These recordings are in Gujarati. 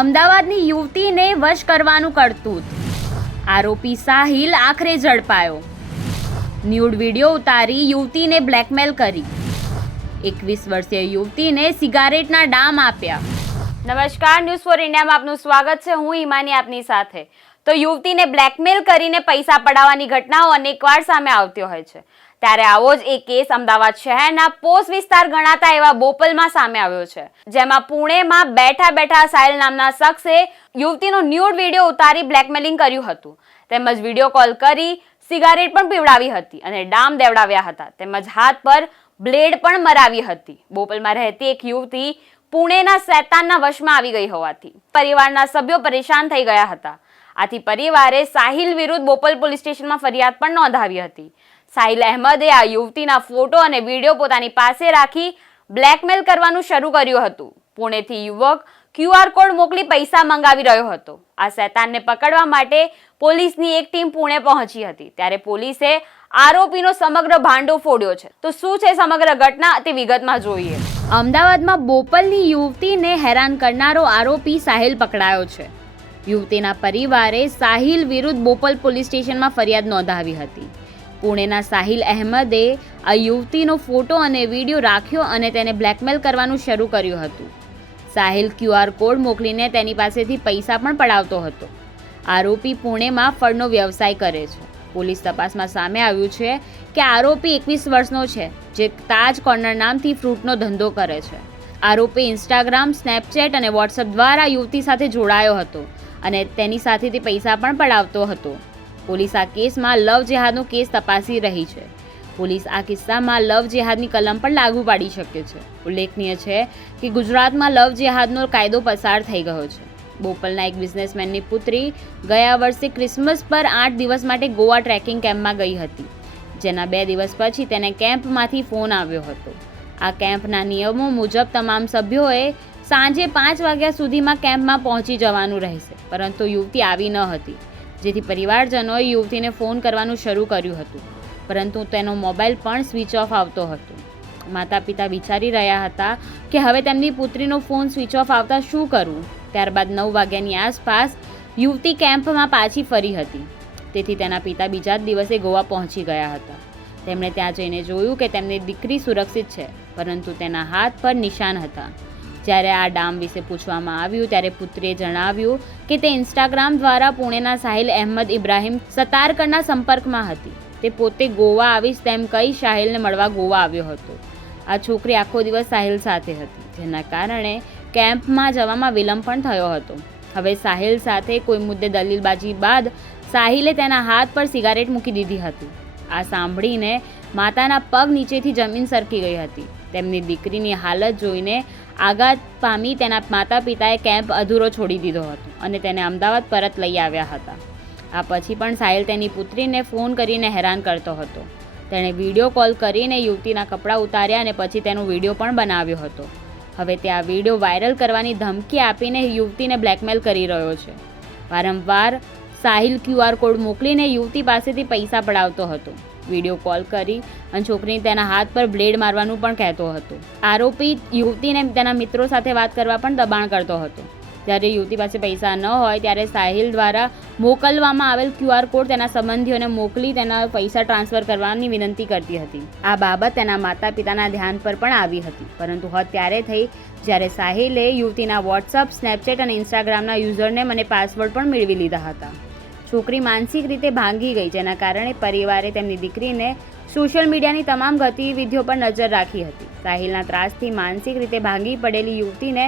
અમદાવાદની યુવતીને વશ કરવાનું કરતૂત આરોપી સાહિલ આખરે ઝડપાયો. ન્યૂડ વીડિયો ઉતારી યુવતીને બ્લેકમેલ કરી. એકવીસ વર્ષીય યુવતીને સિગારેટના ડામ આપ્યા. નમસ્કાર, ન્યૂઝ ફોર ઇન્ડિયામાં આપનું સ્વાગત છે. હું ઇમાની આપની સાથે. તો યુવતીને બ્લેકમેલ કરીને પૈસા પડાવવાની ઘટનાઓ અનેકવાર સામે આવતી હોય છે. ત્યારે આવો જ એક કેસ અમદાવાદ શહેરના પોસ્ટ વિસ્તાર ગણાતા એવા બોપલમાં સામે આવ્યો છે, જેમાં પુણેમાં બેઠા બેઠા સાહિલ નામના શખ્સે યુવતીનો ન્યૂડ વીડિયો ઉતારી બ્લેકમેલિંગ કર્યું હતું. તેમજ વીડિયો કોલ કરી સિગારેટ પણ પીવડાવી હતી અને ડામ દેવડાવ્યા હતા. તેમજ હાથ પર બ્લેડ પણ મરાવી હતી. બોપલમાં રહેતી એક યુવતી પુણેના શૈતાનના વશમાં આવી ગઈ હોવાથી પરિવારના સભ્યો પરેશાન થઈ ગયા હતા. આથી પરિવારે સાહિલ વિરુદ્ધ બોપલ પોલીસ સ્ટેશનમાં ફરિયાદ પણ નોંધાવી હતી. સાહિલ અહેમદે આ યુવતીના ફોટો અને વીડિયો પોતાની પાસે રાખી બ્લેકમેલ કરવાનું શરૂ કર્યું હતું. પુણેથી યુવક ક્યુઆર કોડ મોકલી પૈસા મંગાવી રહ્યો હતો. આ શૈતાનને પકડવા માટે પોલીસની એક ટીમ પુણે પહોંચી હતી. ત્યારે પોલીસે આરોપીનો સમગ્ર ભાંડો ફોડ્યો છે. તો શું છે સમગ્ર ઘટના તે વિગતમાં જોઈએ. અમદાવાદમાં બોપલની યુવતીને હેરાન કરનારો આરોપી સાહિલ પકડાયો છે. યુવતીના પરિવારે સાહિલ વિરુદ્ધ બોપલ પોલીસ સ્ટેશનમાં ફરિયાદ નોંધાવી હતી. પુણેના સાહિલ અહેમદે આ યુવતીનો ફોટો અને વીડિયો રાખ્યો અને તેને બ્લેકમેલ કરવાનું શરૂ કર્યું હતું. સાહિલ ક્યુઆર કોડ મોકલીને તેની પાસેથી પૈસા પણ પડાવતો હતો. આરોપી પુણેમાં ફળનો વ્યવસાય કરે છે. પોલીસ તપાસમાં સામે આવ્યું છે કે આરોપી એકવીસ વર્ષનો છે, જે તાજ કોર્નર નામથી ફ્રૂટનો ધંધો કરે છે. આરોપી ઇન્સ્ટાગ્રામ, સ્નેપચેટ અને વોટ્સઅપ દ્વારા યુવતી સાથે જોડાયો હતો અને તેની સાથેથી પૈસા પણ પડાવતો હતો. પોલીસ આ કેસમાં લવ જેહાદનો કેસ તપાસી રહી છે. પોલીસ આ કિસ્સામાં લવ જેહાદની કલમ પણ લાગુ પાડી શકે છે. ઉલ્લેખનીય છે કે ગુજરાતમાં લવ જેહાદનો કાયદો પસાર થઈ ગયો છે. બોપલના એક બિઝનેસમેનની પુત્રી ગયા વર્ષે ક્રિસમસ પર આઠ દિવસ માટે ગોવા ટ્રેકિંગ કેમ્પમાં ગઈ હતી. જેના બે દિવસ પછી તેને કેમ્પમાંથી ફોન આવ્યો હતો. આ કેમ્પના નિયમો મુજબ તમામ સભ્યોએ સાંજે પાંચ વાગ્યા સુધીમાં કેમ્પમાં પહોંચી જવાનું રહેશે, પરંતુ યુવતી આવી ન હતી. જેથી પરિવારજનોએ યુવતીને ફોન કરવાનું શરૂ કર્યું હતું. પરંતુ તેનો મોબાઈલ પણ સ્વિચ ઓફ આવતો હતો. માતા પિતા વિચારી રહ્યા હતા કે હવે તેમની પુત્રીનો ફોન સ્વિચ ઓફ આવતા શું કરવું ત્યારબાદ નવ વાગ્યાની આસપાસ યુવતી કેમ્પમાં પાછી ફરી હતી. તેથી તેના પિતા બીજા જ દિવસે ગોવા પહોંચી ગયા હતા. તેમણે ત્યાં જઈને જોયું કે તેમની દીકરી સુરક્ષિત છે, પરંતુ તેના હાથ પર નિશાન હતા. જ્યારે આ ડામ વિશે પૂછવામાં આવ્યું ત્યારે પુત્રીએ જણાવ્યું કે તે ઇન્સ્ટાગ્રામ દ્વારા પુણેના સાહિલ અહેમદ ઇબ્રાહિમ સતારકરના સંપર્કમાં હતી. તે પોતે ગોવા આવીશ તેમ કહી સાહિલને મળવા ગોવા આવ્યો હતો. આ છોકરી આખો દિવસ સાહિલ સાથે હતી, જેના કારણે કેમ્પમાં જવામાં વિલંબ પણ થયો હતો. હવે સાહિલ સાથે કોઈ મુદ્દે દલીલબાજી બાદ સાહિલે તેના હાથ પર સિગારેટ મૂકી દીધી હતી. આ સાંભળીને માતાના પગ નીચેથી જમીન સરકી ગઈ હતી. તેમની દીકરીની હાલત જોઈને આઘાત પામી તેના માતા પિતાએ કેમ્પ અધૂરો છોડી દીધો હતો અને તેને અમદાવાદ પરત લઈ આવ્યા હતા. આ પછી પણ સાહિલ તેની પુત્રીને ફોન કરીને હેરાન કરતો હતો. તેણે વીડિયો કોલ કરીને યુવતીના કપડાં ઉતાર્યા અને પછી તેનો વીડિયો પણ બનાવ્યો હતો. હવે તે આ વીડિયો વાયરલ કરવાની ધમકી આપીને યુવતીને બ્લેકમેલ કરી રહ્યો છે. વારંવાર સાહિલ ક્યુઆર કોડ મોકલીને યુવતી પાસેથી પૈસા પડાવતો હતો. વીડિયો કોલ કરી અને છોકરીને તેના હાથ પર બ્લેડ મારવાનું પણ કહેતો હતો. આરોપી યુવતીને તેના મિત્રો સાથે વાત કરવા પણ દબાણ કરતો હતો. જ્યારે યુવતી પાસે પૈસા ન હોય ત્યારે સાહિલ દ્વારા મોકલવામાં આવેલ ક્યુઆર કોડ તેના સંબંધીઓને મોકલી તેના પૈસા ટ્રાન્સફર કરવાની વિનંતી કરતી હતી. આ બાબત તેના માતા પિતાના ધ્યાન પર પણ આવી હતી. પરંતુ હદ ત્યારે થઈ જ્યારે સાહિલે યુવતીના વોટ્સઅપ, સ્નેપચેટ અને ઇન્સ્ટાગ્રામના યુઝરને મને પાસવર્ડ પણ મેળવી લીધા હતા. છોકરી માનસિક રીતે ભાંગી ગઈ, જેના કારણે પરિવારે તેમની દીકરીને સોશિયલ મીડિયાની તમામ ગતિવિધિઓ પર નજર રાખી હતી. સાહિલના ત્રાસથી માનસિક રીતે ભાંગી પડેલી યુવતીને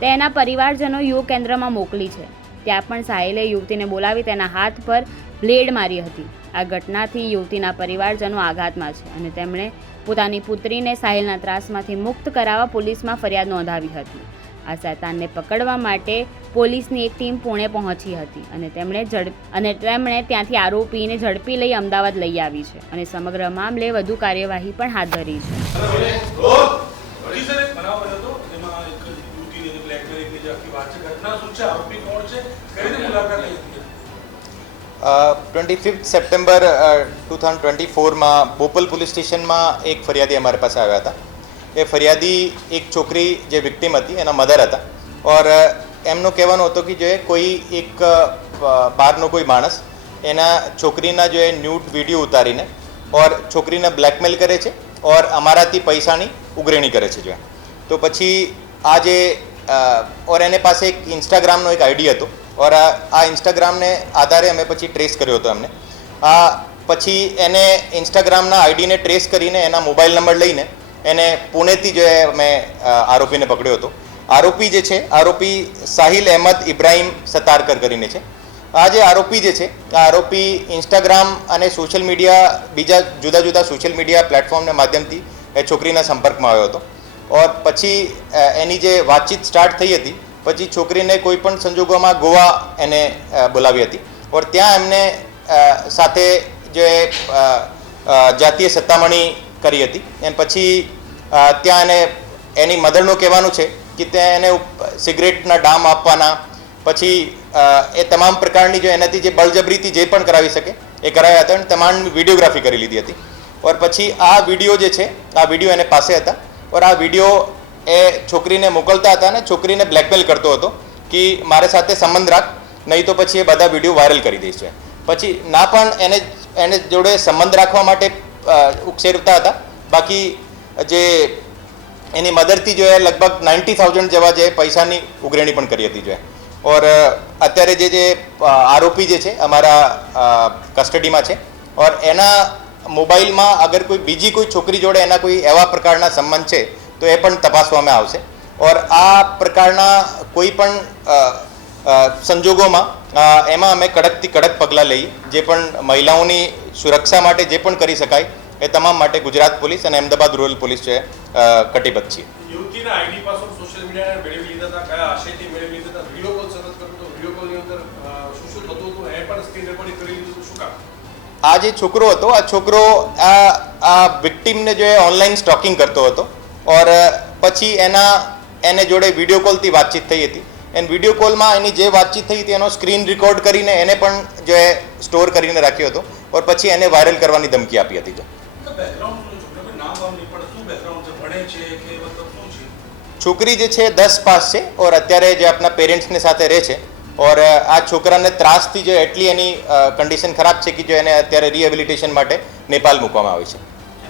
તેના પરિવારજનો યોગ કેન્દ્રમાં મોકલી છે. ત્યાં પણ સાહિલે યુવતીને બોલાવી તેના હાથ પર બ્લેડ મારી હતી. આ ઘટનાથી યુવતીના પરિવારજનો આઘાતમાં છે અને તેમણે પોતાની પુત્રીને સાહિલના ત્રાસમાંથી મુક્ત કરાવવા પોલીસમાં ફરિયાદ નોંધાવી હતી. આ શૈતાનને પકડવા માટે પોલીસની એક ટીમ પુણે પહોંચી હતી અને તેમણે ઝડપ અને તેમણે ત્યાંથી આરોપીને ઝડપી લઈ અમદાવાદ લઈ આવી છે અને સમગ્ર મામલે વધુ કાર્યવાહી પણ હાથ ધરી છે. Twenty fifth September two thousand twenty ફોરમાં Bopal police સ્ટેશનમાં એક ફરિયાદી અમારી પાસે આવ્યા હતા. એ ફરિયાદી એક છોકરી જે વિક્ટિમ હતી, એના મધર હતા. ઓર એમનો કહેવાનું હતો કે જો એ કોઈ એક બહારનો કોઈ માણસ એના છોકરીના જો એ ન્યૂટ વીડિયો ઉતારીને ઓર છોકરીને બ્લેકમેલ કરે છે ઓર અમારાથી પૈસાની ઉઘરેણી કરે છે જો તો પછી આ જે ઓર એને પાસે એક ઇન્સ્ટાગ્રામનો એક આઈડી હતો. ઓર આ ઇન્સ્ટાગ્રામને આધારે અમે પછી ટ્રેસ કર્યો હતો એમને. આ પછી એને ઇન્સ્ટાગ્રામના આઈડીને ટ્રેસ કરીને એના મોબાઈલ નંબર લઈને એને પુણેથી જે મેં આરોપીને પકડ્યો હતો. આરોપી જે છે, આરોપી સાહિલ અહેમદ ઇબ્રાહિમ સતારકર કરીને છે. આ જે આરોપી જે છે, આ આરોપી ઇન્સ્ટાગ્રામ અને સોશિયલ મીડિયા, બીજા જુદા જુદા સોશિયલ મીડિયા પ્લેટફોર્મના માધ્યમથી એ છોકરીના સંપર્કમાં આવ્યો હતો. ઓર પછી એની જે વાતચીત સ્ટાર્ટ થઈ હતી, પછી છોકરીને કોઈ પણ સંજોગોમાં ગોવા એને બોલાવી હતી. ઓર ત્યાં એમને સાથે જે જાતીય સત્તામણી કરી હતી. અને પછી ત્યાં એને, એની મધરનું કહેવાનું છે કે ત્યાં એને સિગરેટના ડામ આપવાના. પછી એ તમામ પ્રકારની જો એનાથી જે બળજબરીથી જે પણ કરાવી શકે, એ કરાવ્યા હતા અને તમામ વિડીયોગ્રાફી કરી લીધી હતી. ઓર પછી આ વીડિયો જે છે, આ વીડિયો એને પાસે હતા. ઓર આ વીડિયો એ છોકરીને મોકલતા હતા અને છોકરીને બ્લેકમેલ કરતો હતો કે મારે સાથે સંબંધ રાખ, નહીં તો પછી એ બધા વીડિયો વાયરલ કરી દઈશ છે. પછી ના પણ એને એને જોડે સંબંધ રાખવા માટે અ, ઉકસેરતા હતા. બાકી જે એની મદરથી જો લગભગ નાઇન્ટી થાઉઝન્ડ જેવા જે પૈસાની ઉઘરેણી પણ કરી હતી જો. ઓર અત્યારે જે જે આરોપી જે છે અમારા કસ્ટડીમાં છે. ઓર એના મોબાઈલમાં અગર કોઈ બીજી કોઈ છોકરી જોડે એના કોઈ એવા પ્રકારના સંબંધ છે તો એ પણ તપાસવામાં આવશે. ઓર આ પ્રકારના કોઈ પણ સંજોગોમાં એમાં અમે કડકથી કડક પગલાં લઈ જે પણ મહિલાઓની સુરક્ષા માટે જે પણ કરી શકાય એ તમામ માટે ગુજરાત પોલીસ અને અમદાવાદ રૂરલ પોલીસ છે કટિબદ્ધ કામ? આ જે છોકરો હતો આ છોકરો આ આ વિક્ટિમને જે ઓનલાઈન સ્ટોકિંગ કરતો હતો ઓર પછી એના એને જોડે વીડિયો કોલથી વાતચીત થઈ હતી. એન વીડિયો કોલમાં એની જે વાતચીત થઈ હતી એનો સ્ક્રીન રેકોર્ડ કરીને એને પણ જે સ્ટોર કરીને રાખ્યો હતો. ઓર પછી એને વાયરલ કરવાની ધમકી આપી હતી જો બેકગ્રાઉન્ડ શું છે છોકરા નામ વામ નહીં પણ શું બેકગ્રાઉન્ડ છે કે મતલબ શું છે? છોકરી જે છે દસ પાસ છે ઓર અત્યારે જે આપણા પેરેન્ટ્સને સાથે રહે છે ઓર આ છોકરાને ત્રાસથી જો એટલી એની કન્ડિશન ખરાબ છે કે જો એને અત્યારે રિહેબિલિટેશન માટે નેપાલ મૂકવામાં આવે છે.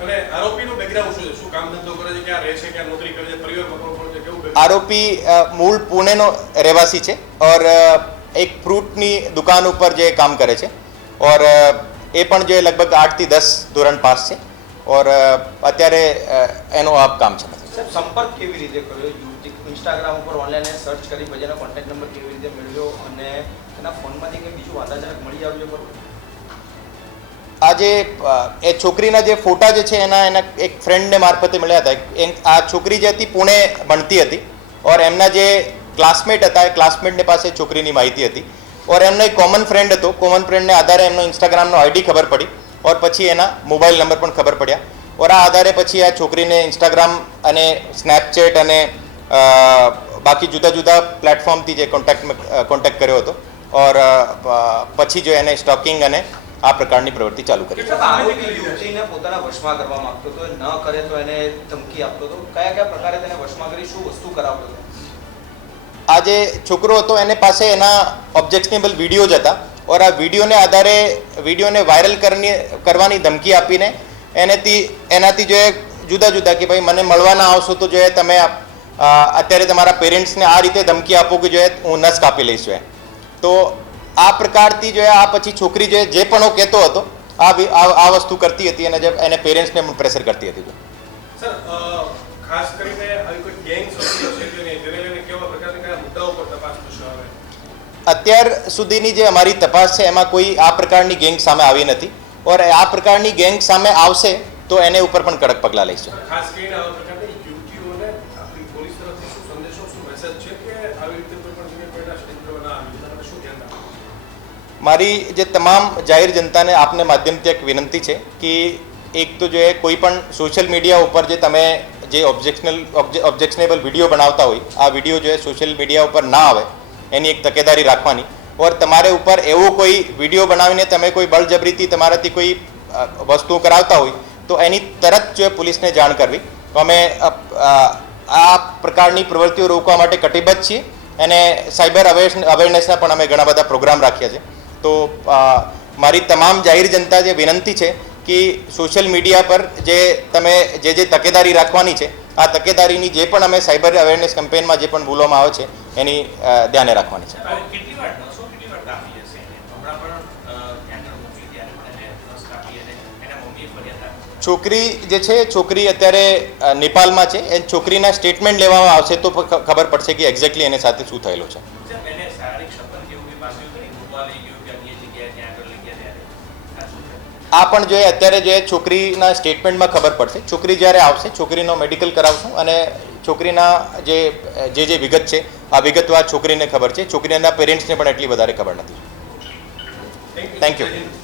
અને આરોપીનું બેકગ્રાઉન્ડ શું છે? શું કામ ધંધો કરે છે? ક્યાં રહે છે? ક્યાં નોકરી કરે છે? પરિવારમાં કોણ કોણ છે? કેવું આરોપી મૂળ પુણેનો રહેવાસી છે ઓર એક ફ્રૂટની દુકાન ઉપર જે કામ કરે છે ઓર એ પણ જે લગભગ આઠથી દસ ધોરણ પાસ છે. ઓર અત્યારે એનો એનું આ કામ છે? સંપર્ક કેવી રીતે કર્યો? યુવતી ઇન્સ્ટાગ્રામ ઉપર ઓનલાઈન સર્ચ કરી પછી એનો કોન્ટેક્ટ નંબર કેવી રીતે મેળવ્યો અને એના ફોનમાંથી કંઈ બીજું વાતાજનક મળી આવ્યું ખરું? આ જે એ છોકરીના જે ફોટા જે છે એના એના એક ફ્રેન્ડને મારફતે મળ્યા હતા. આ છોકરી જે હતી પુણે ભણતી હતી. ઓર એમના જે ક્લાસમેટ હતા એ ક્લાસમેટને પાસે છોકરીની માહિતી હતી. ઓર એમનો એક કોમન ફ્રેન્ડ હતો. કોમન ફ્રેન્ડને આધારે એમનો ઇન્સ્ટાગ્રામનો આઈડી ખબર પડી. ઓર પછી એના મોબાઈલ નંબર પણ ખબર પડ્યા ઓર આ આધારે પછી આ છોકરીને ઇન્સ્ટાગ્રામ અને સ્નેપચેટ અને બાકી જુદા જુદા પ્લેટફોર્મથી જે કોન્ટેક્ટ કોન્ટેક્ટ કર્યો હતો ઓર પછી જો એને સ્ટોકિંગ અને આ પ્રકારની પ્રવૃત્તિ ચાલુ કરી પોતાના વશમાં કરવા માંગતો હતો ન કરે તો એને ધમકી આપતો હતો. કયા કયા પ્રકારે તેને વશમાં કરી શું વસ્તુ કરાવતો હતો? આ જે છોકરો હતો એને પાસે એના ઓબ્જેક્શનેબલ વીડિયો જ હતા. ઓર આ વિડીયોને આધારે વિડીયોને વાયરલ કરવાની ધમકી આપીને એનેથી એનાથી જો જુદા જુદા કે ભાઈ મને મળવાના આવશો તો જો તમે અત્યારે તમારા પેરેન્ટ્સને આ રીતે ધમકી આપો કે જો હું નસ કાપી લઈશ જો. તો આ પ્રકારથી જો આ પછી છોકરી જે જે પણ હું કહેતો હતો આ આ વસ્તુ કરતી હતી અને જે એને પેરેન્ટ્સને પણ પ્રેશર કરતી હતી જો સર ખાસ કરીને આવી કોઈ ગેંગ નહીં? તેને લઈને કેવા પ્રકારના મુદ્દાઓ પર અત્યાર સુધીની જે અમારી તપાસ છે એમાં કોઈ આ પ્રકારની ગેંગ સામે આવી નથી. ઓર આ પ્રકારની ગેંગ સામે આવશે તો એને ઉપર પણ કડક પગલાં લઈશું. મારી જે તમામ જાહેર જનતાને આપને માધ્યમથી એક વિનંતી છે કે એક તો જો કોઈ પણ સોશિયલ મીડિયા ઉપર જે તમે જે ઓબ્જેક્શનલ ઓબ્જેક્શનેબલ વીડિયો બનાવતા હોય આ વીડિયો જો એ સોશિયલ મીડિયા ઉપર ના આવે એની એક તકેદારી રાખવાની. ઓર તમારે ઉપર એવો કોઈ વીડિયો બનાવીને તમે કોઈ બળજબરીથી તમારાથી કોઈ વસ્તુઓ કરાવતા હોય, તો એની તરત જો પોલીસને જાણ કરવી. તો અમે આ પ્રકારની પ્રવૃત્તિઓ રોકવા માટે કટિબદ્ધ છીએ. અને સાયબર અવેર અવેરનેસના પણ અમે ઘણા બધા પ્રોગ્રામ રાખ્યા છે. તો મારી તમામ જાહેર જનતા જે વિનંતી છે કે સોશિયલ મીડિયા પર જે તમે જે જે તકેદારી રાખવાની છે, આ તકેદારીની જે પણ અમે સાયબર અવેરનેસ કેમ્પેનમાં જે પણ ભૂલવામાં આવે છે એની ધ્યાને રાખવાની છે. છોકરી જે છે છોકરી અત્યારે નેપાળમાં છે. એ છોકરીના સ્ટેટમેન્ટ લેવામાં આવશે તો ખબર પડશે કે એક્ઝેક્ટલી એની સાથે શું થયેલું છે. આ પણ જો અત્યારે જે છોકરીના સ્ટેટમેન્ટમાં ખબર પડશે. છોકરી જ્યારે આવશે છોકરીનો મેડિકલ કરાવશું અને છોકરીના જે જે વિગત છે આ વિગતવાર છોકરીને ખબર છે. છોકરીના પેરેન્ટ્સને પણ એટલી વધારે ખબર નથી. Thank you